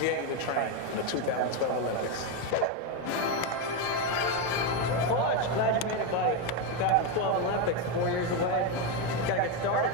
getting to train in the 2012 Olympics. Clutch, glad you made it, buddy. 2012 Olympics, 4 years away. Gotta get started.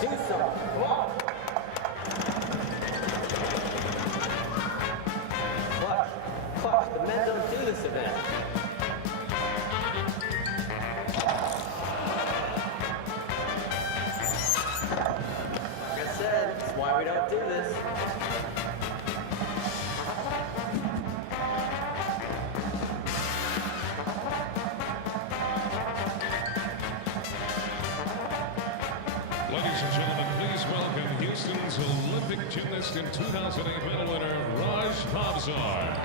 Do something. Come on. Clutch, the men don't do this event. Like I said, that's why we don't do this. Ladies and gentlemen, please welcome Houston's Olympic gymnast and 2008 medal winner, Raj Pavsar.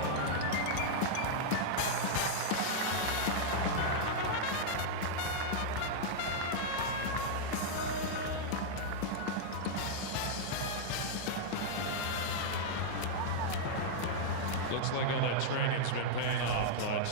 Looks like all that training's been paying off, but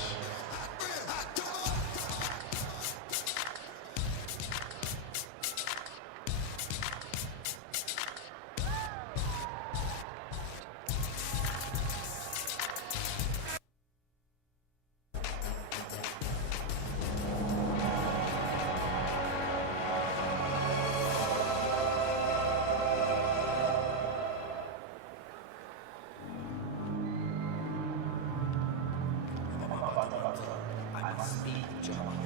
I must speak, John.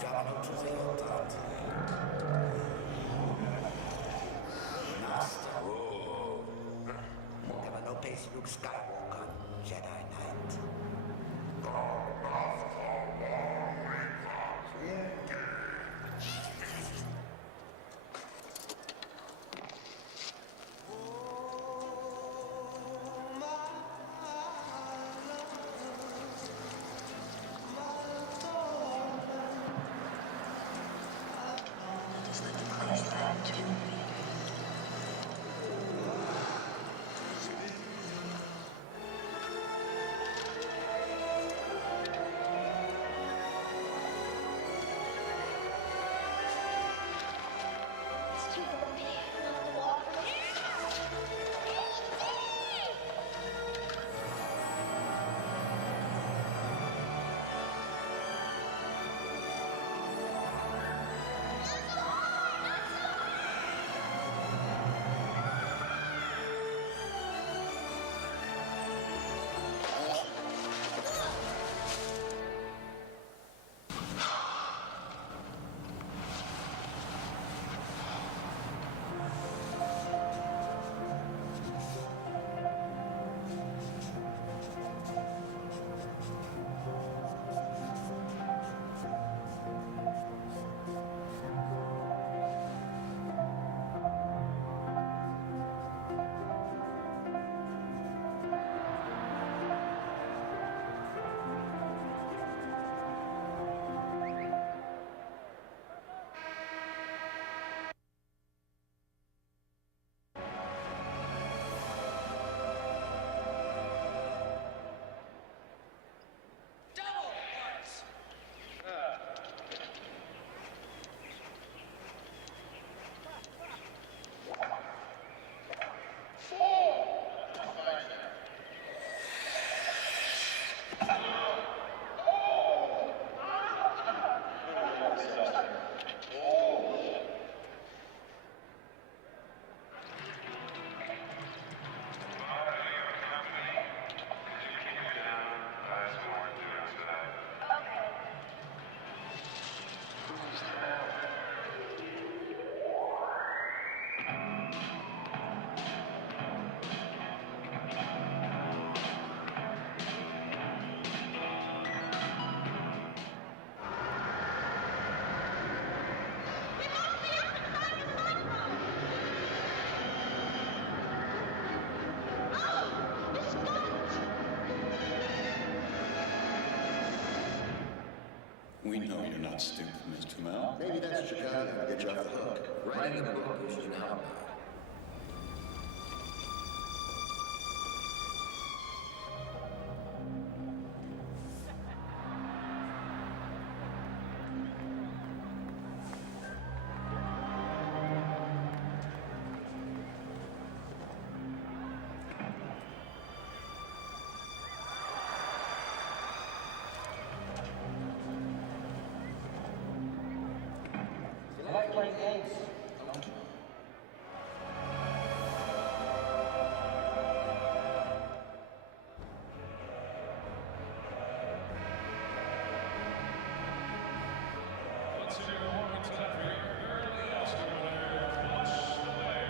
Giovanni Giuseppe. Master. Never no place Luke Skywalker, Jedi Knight. We know you're not stupid, Mr. Mel. Maybe that's Chicago to get you off the hook. Writing a book gives you an outline. You like playing games? Let's hear more tonight for your early Oscar winner, Flush the Bear.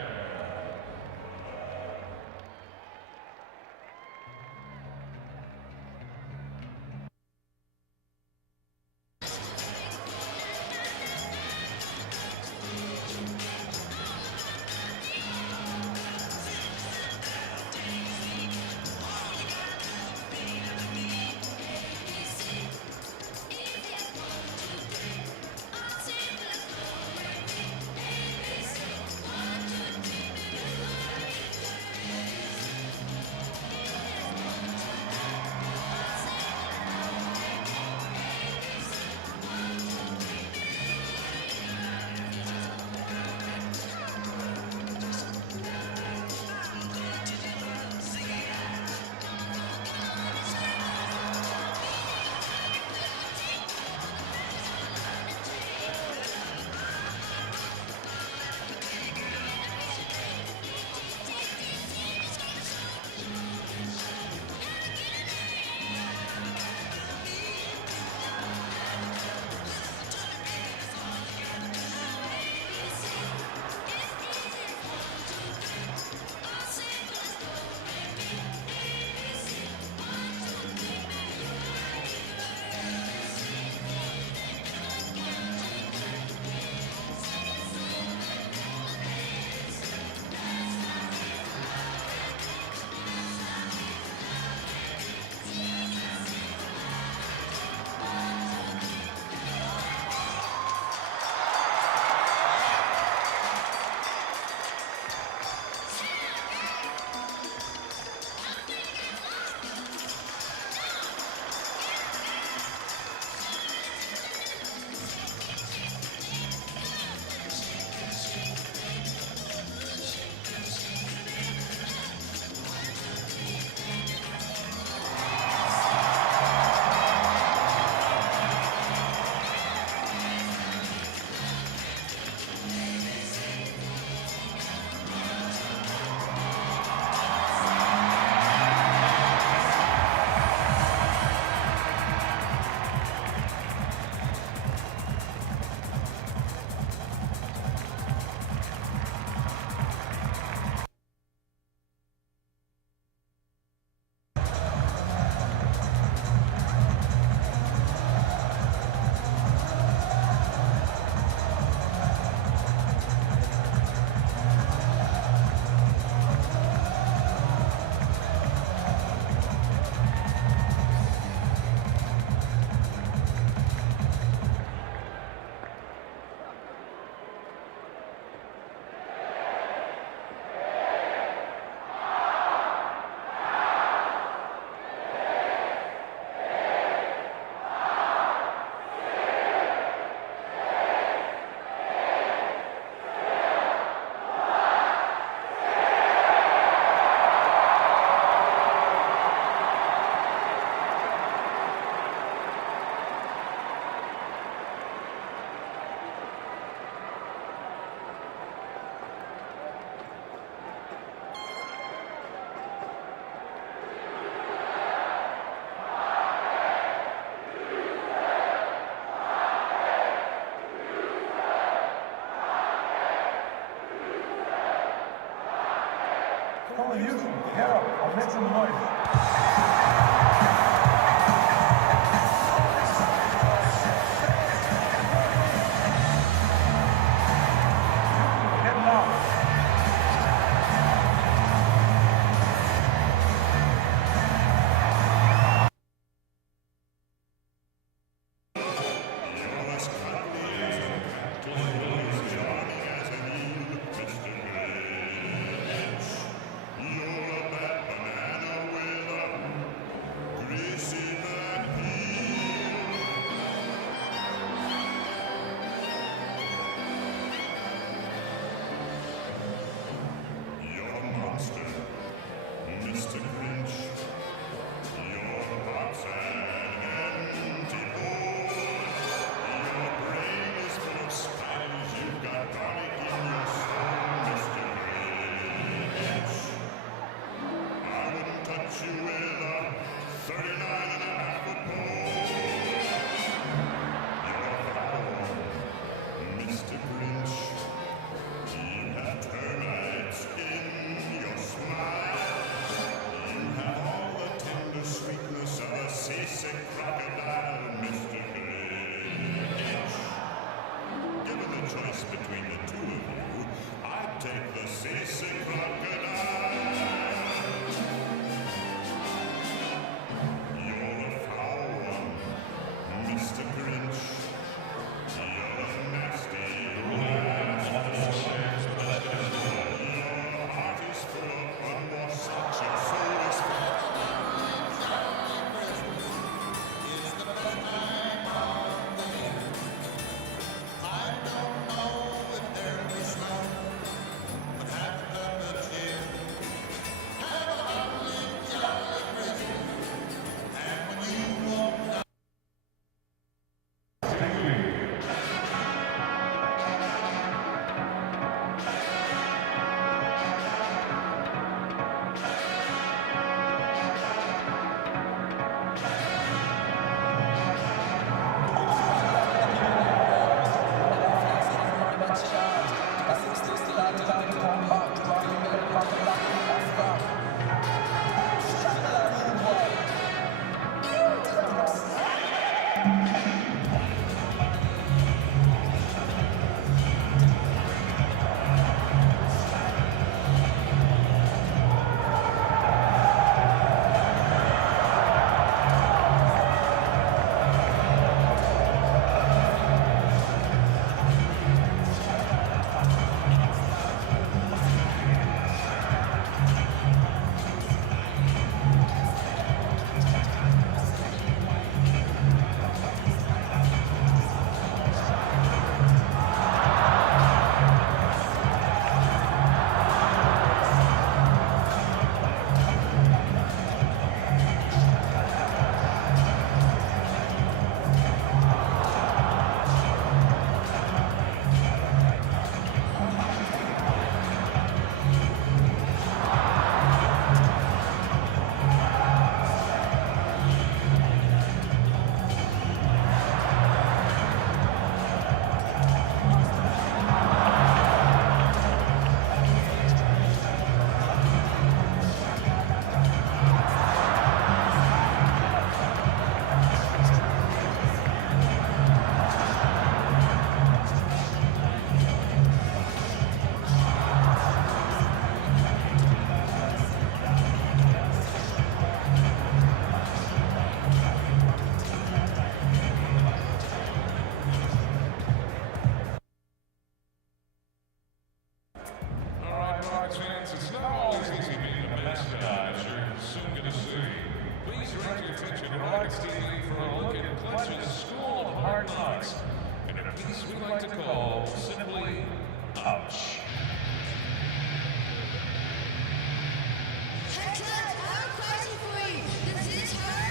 Come on, Houston, get up. I'll make some noise. Get down. this we like to call simply ouch. Hey, Clutch, I have a question for you. Does this hurt?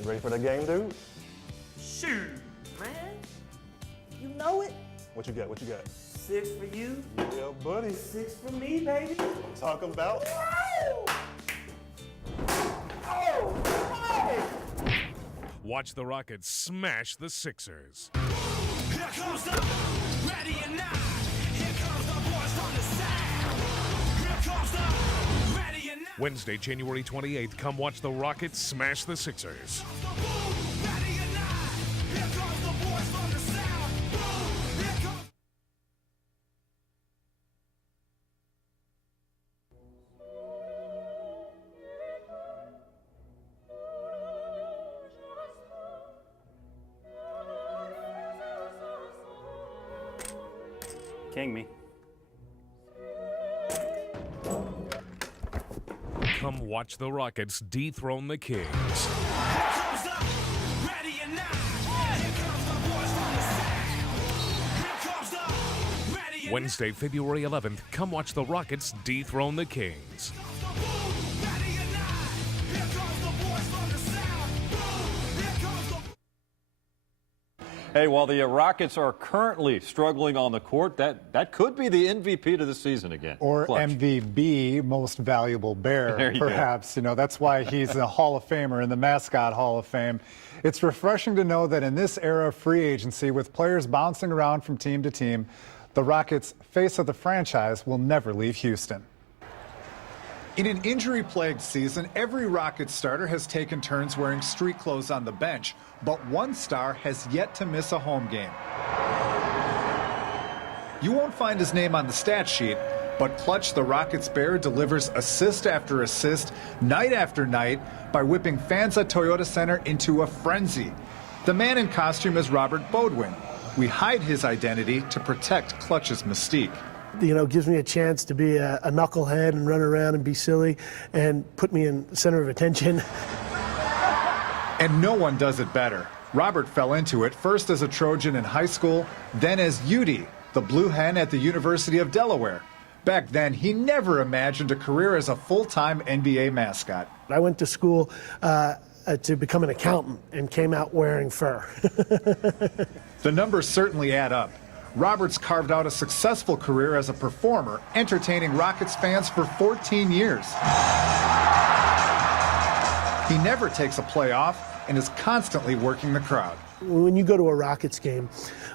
You ready for the game, dude? Shoot, man. You know it. What you got? What you got? 6 for you. Yeah, buddy. 6 for me, baby. I'm talking about. Oh, hey! Watch the Rockets smash the Sixers. Here comes the ready or not. Here comes the boys from the side. Here comes the ready or not. Wednesday, January 28th, come watch the Rockets smash the Sixers. Ready or not. Here comes the boys from the south. Boom. Here comes. King me. Come watch the Rockets dethrone the Kings. Here comes the ready or not. Here comes the boys from the south. Here comes the ready or Wednesday, February 11th, come watch the Rockets dethrone the Kings. Ready or not, here comes the boys from the south. Boom, here comes the Hey, while the Rockets are currently struggling on the court, that could be the MVP to the season again. Or Clutch. MVB, most valuable bear, perhaps. You know, that's why he's a Hall of Famer in the Mascot Hall of Fame. It's refreshing to know that in this era of free agency, with players bouncing around from team to team, the Rockets' face of the franchise will never leave Houston. In an injury-plagued season, every Rockets starter has taken turns wearing street clothes on the bench, but one star has yet to miss a home game. You won't find his name on the stat sheet, but Clutch, the Rockets bear, delivers assist after assist, night after night, by whipping fans at Toyota Center into a frenzy. The man in costume is Robert Bodwin. We hide his identity to protect Clutch's mystique. You know, gives me a chance to be a knucklehead and run around and be silly and put me in center of attention. And no one does it better. Robert fell into it first as a Trojan in high school, then as Udi, the blue hen at the University of Delaware. Back then, he never imagined a career as a full-time NBA mascot. I went to school to become an accountant and came out wearing fur. The numbers certainly add up. Roberts carved out a successful career as a performer, entertaining Rockets fans for 14 years. He never takes a play off and is constantly working the crowd. When you go to a Rockets game,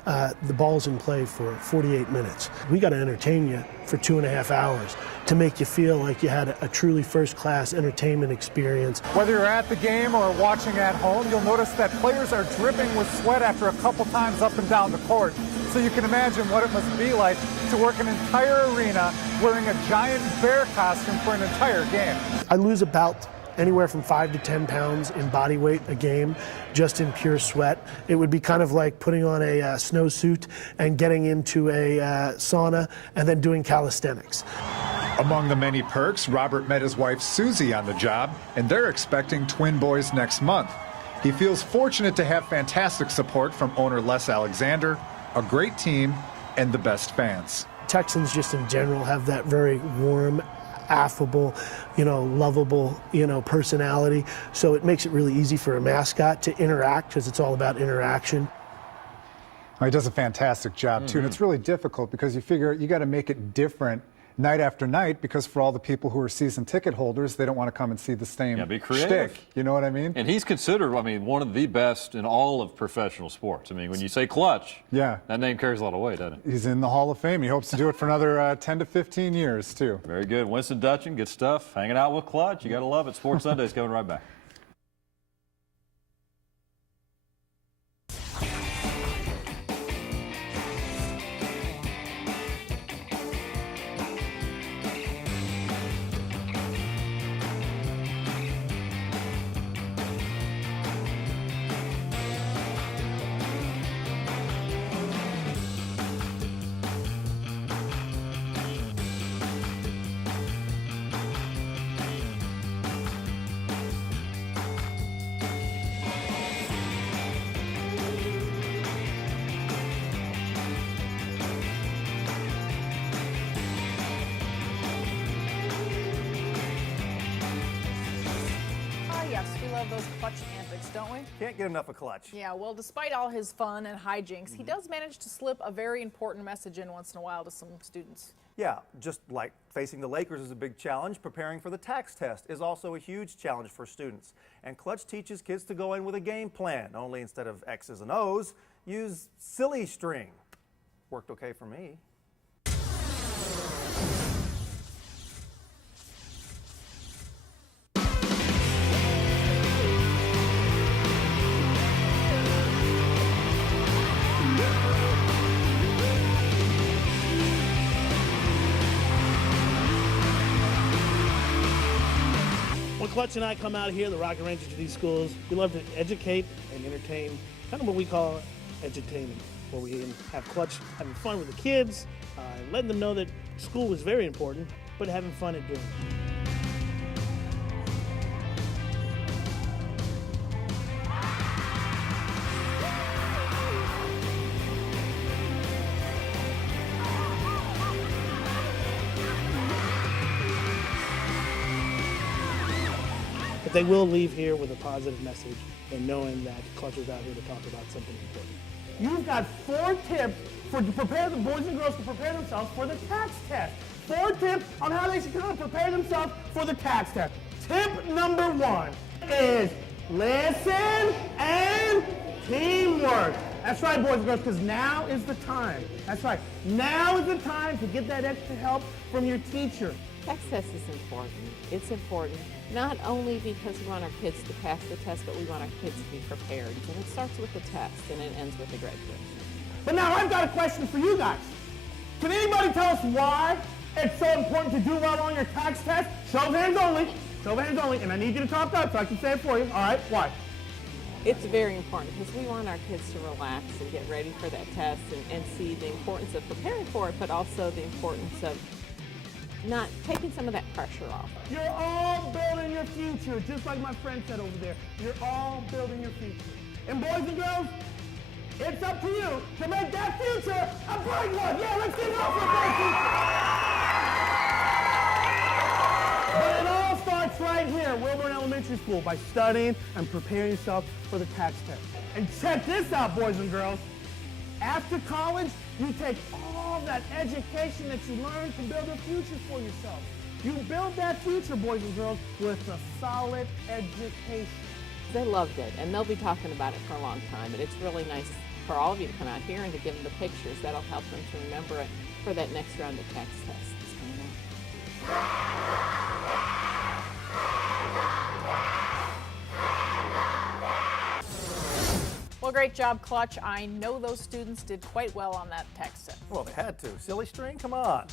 the ball's in play for 48 minutes. We got to entertain you for 2.5 hours to make you feel like you had a truly first-class entertainment experience. Whether you're at the game or watching at home, you'll notice that players are dripping with sweat after a couple times up and down the court. So you can imagine what it must be like to work an entire arena wearing a giant bear costume for an entire game. I lose about anywhere from 5 to 10 pounds in body weight a game, just in pure sweat. It would be kind of like putting on a snowsuit and getting into a sauna and then doing calisthenics. Among the many perks, Robert met his wife Susie on the job, and they're expecting twin boys next month. He feels fortunate to have fantastic support from owner Les Alexander, a great team, and the best fans. Texans just in general have that very warm, affable, lovable, personality. So it makes it really easy for a mascot to interact because it's all about interaction. He does a fantastic job, too. And it's really difficult because you figure you got to make it different night after night, because for all the people who are season ticket holders, they don't want to come and see the same be creative. shtick. You know what I mean? And he's considered, one of the best in all of professional sports. When you say Clutch, that name carries a lot of weight, doesn't it? He's in the Hall of Fame. He hopes to do it for another 10 to 15 years, too. Very good. Winston Dutchin, good stuff. Hanging out with Clutch. You got to love it. Sports Sunday's coming right back. Yes, we love those Clutch antics, don't we? Can't get enough of Clutch. Yeah, well, despite all his fun and hijinks, he does manage to slip a very important message in once in a while to some students. Yeah, just like facing the Lakers is a big challenge, preparing for the tax test is also a huge challenge for students. And Clutch teaches kids to go in with a game plan, only instead of X's and O's, use silly string. Worked okay for me. When Clutch and I come out here, the Rocket Rangers, to these schools, we love to educate and entertain, kind of what we call entertainment, where we have Clutch having fun with the kids, letting them know that school is very important, but having fun at doing it. they will leave here with a positive message and knowing that Clutch is out here to talk about something important. You've got 4 tips to prepare the boys and girls to prepare themselves for the tax test. 4 tips on how they should kind of prepare themselves for the tax test. Tip number 1 is listen and teamwork. That's right, boys and girls, because now is the time. That's right. Now is the time to get that extra help from your teacher. Tax test is important. It's important not only because we want our kids to pass the test, but we want our kids to be prepared. And it starts with the test and it ends with the graduation. But now I've got a question for you guys. Can anybody tell us why it's so important to do well on your tax test? Show of hands only. Show of hands only. And I need you to talk up so I can say it for you. All right, why? It's very important because we want our kids to relax and get ready for that test and see the importance of preparing for it, but also the importance of not taking some of that pressure off. You're all building your future, just like my friend said over there. You're all building your future. And boys and girls, it's up to you to make that future a bright one. Yeah, let's give it up for a bright future. But it all starts right here, Wilburn Elementary School, by studying and preparing yourself for the tax test. And check this out, boys and girls. After college, you take all that education that you learned to build a future for yourself. You build that future, boys and girls, with a solid education. They loved it, and they'll be talking about it for a long time. And it's really nice for all of you to come out here and to give them the pictures. That'll help them to remember it for that next round of tax tests that's coming up. Well, great job, Clutch. I know those students did quite well on that text test. Well, they had to. Silly string, come on.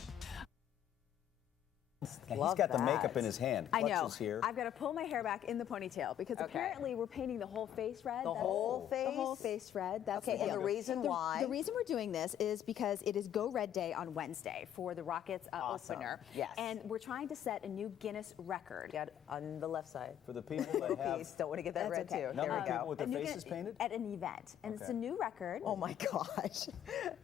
He's got the makeup in his hand. I Clutch know. is here. I've got to pull my hair back in the ponytail because apparently we're painting the whole face red. The whole face? The whole face red. That's Okay, and the reason why? The reason we're doing this is because it is Go Red Day on Wednesday for the Rockets opener. Yes. And we're trying to set a new Guinness record. Got on the left side. For the people that have... Don't want to get that That's red okay. too. Number of people with A their new faces painted? At an event. And it's a new record. Oh my gosh.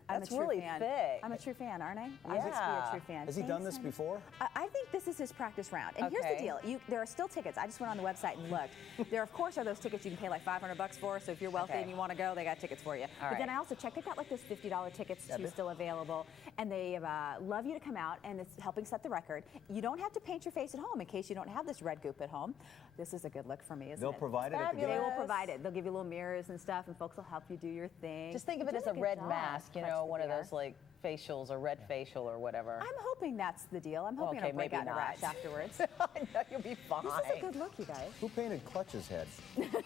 I'm That's a true really fan. thick. I'm a true fan, aren't I? I'm Yeah. just be a true fan. Has he done this honey. before? I think this is his practice round. And here's the deal. There are still tickets. I just went on the website and looked. There, of course, are those tickets you can pay like $500 for. So if you're wealthy and you want to go, they got tickets for you. But then I also checked. They've got like those $50 tickets too still available. And they love you to come out, and it's helping set the record. You don't have to paint your face at home in case you don't have this red goop at home. This is a good look for me, isn't it? They'll provide it at the game? They will provide it. They'll give you little mirrors and stuff, and folks will help you do your thing. Just think of it You're as a doing red good job, mask, you Clutch know, the one of Bear. those like facials or red facial or whatever. I'm hoping that's the deal. I'm hoping Okay, it'll break maybe out in a not. rash afterwards. I know you'll be fine. This is a good look, you guys. Who painted Clutch's head?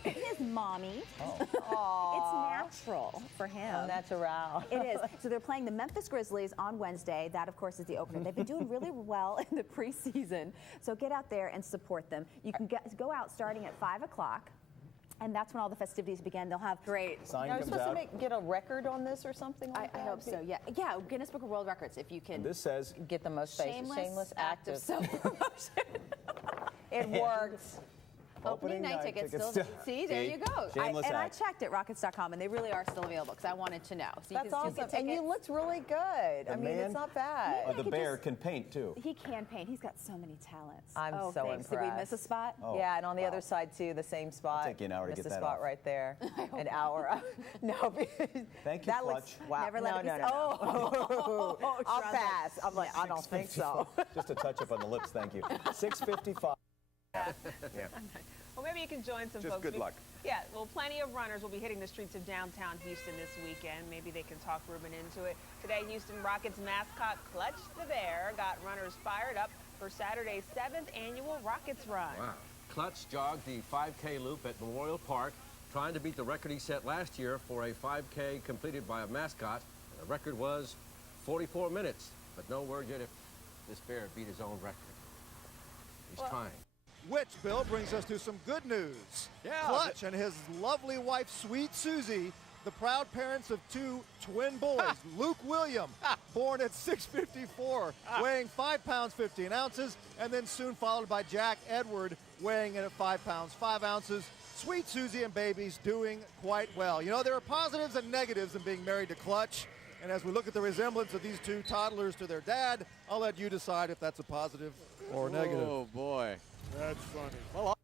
His mommy. Oh. It's natural for him. Oh, natural. It is. So they're playing the Memphis Grizzlies on Wednesday. That, of course, is the opener. They've been doing really well in the preseason. So get out there and support them. You can go out starting at 5 o'clock. And that's when all the festivities begin. They'll have great. Sign Now, comes you're supposed out. to Get a record on this or something like I that? hope so. Yeah. Yeah. Guinness Book of World Records. If you can. And this says get the most faces. Shameless act of active. self-promotion. It works. Opening night tickets still. See, there you go. Shameless I act. checked at rockets.com, and they really are still available because I wanted to know. So That's you can awesome. still get And you tickets. looked really good. The I mean, man- it's not bad. Maybe I The could bear just- can paint too. He can paint. He's got so many talents. I'm oh, so thanks. impressed. Did we miss a spot? Oh, yeah, and on the other side too, the same spot. take you an hour to Missed get a that spot off. right there. An hour. No, Thank you, that Clutch. looks wow. Never let no, it no, be no. Oh, I'll Sean's like, pass. I'm like, I don't think so. Just a touch up on the lips, thank you. 6:55. Yeah. Well, maybe you can join some Just folks. good luck. Yeah, well, plenty of runners will be hitting the streets of downtown Houston this weekend. Maybe they can talk Ruben into it. Today, Houston Rockets mascot Clutch the Bear got runners fired up for Saturday's 7th annual Rockets Run. Wow. Clutch jogged the 5K loop at Memorial Park, trying to beat the record he set last year for a 5K completed by a mascot. And the record was 44 minutes, but no word yet if this bear beat his own record. He's trying. Which, Bill, brings us to some good news. Yeah. Clutch and his lovely wife, Sweet Susie, the proud parents of 2 twin boys. Luke William, born at 6'54", weighing 5 pounds 15 ounces, and then soon followed by Jack Edward, weighing in at 5 pounds 5 ounces. Sweet Susie and babies doing quite well. You know, there are positives and negatives in being married to Clutch. And as we look at the resemblance of these 2 toddlers to their dad, I'll let you decide if that's a positive or a negative. Oh, boy. That's funny. Well,